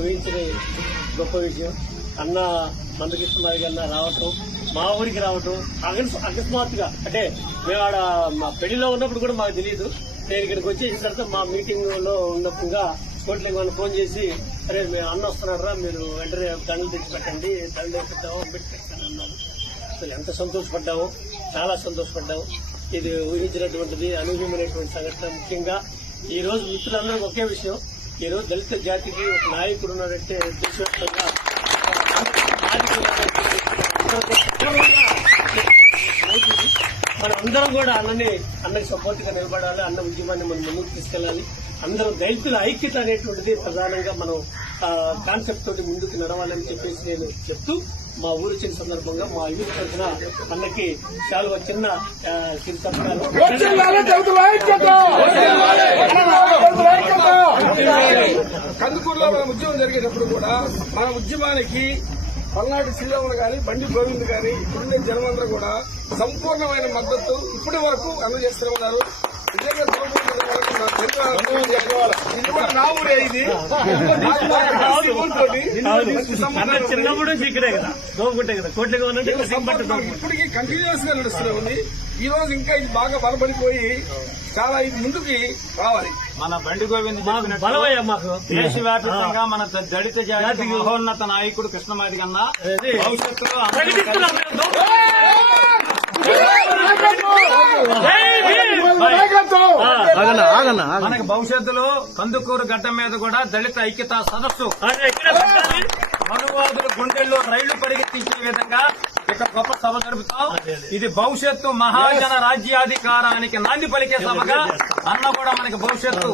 ఊహించిన గొప్ప విషయం. అన్న మందకృష్ణ గారు రావటం, మా ఊరికి రావటం అకస్మాత్తుగా. అంటే మేము ఆడ మా పెళ్లిలో ఉన్నప్పుడు కూడా మాకు తెలియదు. నేను ఇక్కడికి వచ్చేసిన తర్వాత మా మీటింగ్ లో ఉన్నప్పుడుగా కోట్లింగ ఫోన్ చేసి, అరే మేము అన్న వస్తున్నారా, మీరు వెంటనే దండలు తెచ్చి పెట్టండి, దండలు పెట్టాము పెట్టాను అన్నారు. అసలు ఎంత సంతోషపడ్డాము, చాలా సంతోషపడ్డాము. ఇది ఊహించినటువంటిది, అనూహ్యమైనటువంటి సంఘటన. ముఖ్యంగా ఈ రోజు మిత్రులందరికీ ఒకే విషయం, ఈ రోజు దళిత జాతికి ఒక నాయకుడు ఉన్నాడంటే దేశవ్యాప్తంగా మనం అందరం కూడా అన్నకి సపోర్ట్ గా నిలబడాలి. అన్న ఉద్యమాన్ని మనం ముందుకు తీసుకెళ్లాలి. అందరం దళితుల ఐక్యత అనేటువంటిది ప్రధానంగా మనం కాన్సెప్ట్ తోటి ముందుకు నడవాలని చెప్పేసి నేను చెప్తూ, మా ఊరు వచ్చిన సందర్భంగా మా యూత్ తరఫున అన్నకి చాలా చిన్న కందుకూరులో మన ఉద్యమం జరిగేటప్పుడు కూడా మన ఉద్యమానికి పల్నాడు శ్రీరాములు గాని, బండి గోవింద్ గాని, ఇప్పుడున్న జనమందరూ కూడా సంపూర్ణమైన మద్దతు ఇప్పటి వరకు అందజేస్తూ ఉన్నారు. నిజంగా నా ఊరే ఇది. చిన్నప్పుడు ఇక్కడే కదా దోగుంటాయి కదా కోట్లుగా ఇప్పటికీ కంటిన్యూస్ గా నడుస్తూనే ఉంది. ఈ రోజు ఇంకా ఇది బాగా బలపడిపోయి చాలా ఇది ముందుకి రావాలి. మన బండి గోవింద్ బలమయ్యా మాకు దేశవ్యాప్తంగా మన దళిత జాతి మహోన్నత నాయకుడు కృష్ణమాది కన్నా భవిష్యత్తులో మనకి భవిష్యత్తులో కందుకూరు గడ్డ మీద కూడా దళిత ఐక్యతా సదస్సు మనువాదుల గుండెల్లో రైళ్లు పరిగెత్తించే విధంగా ఇక గొప్ప సభ జరుపుతాం. ఇది భవిష్యత్తు మహాజన రాజ్యాధికారానికి నాంది పలికే సభగా అన్న కూడా మనకి భవిష్యత్తు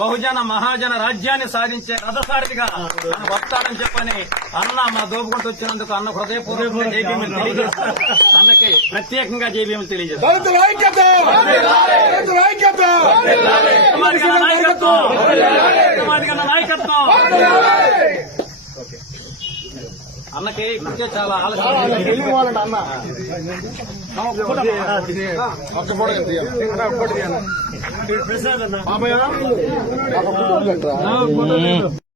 బహుజన మహాజన రాజ్యాన్ని సాధించే రథసారిగా మన వస్తాడని చెప్పని అన్న మా దోపుకుంటూ వచ్చినందుకు అన్న హృదయపూర్వకంగా జైభీములు తెలియజేస్తారు. అన్నకి ప్రత్యేకంగా జైభీములు తెలియజేస్తారు. నాయకత్వం అన్నకి ఇప్పటికే చాలా ఆలోచన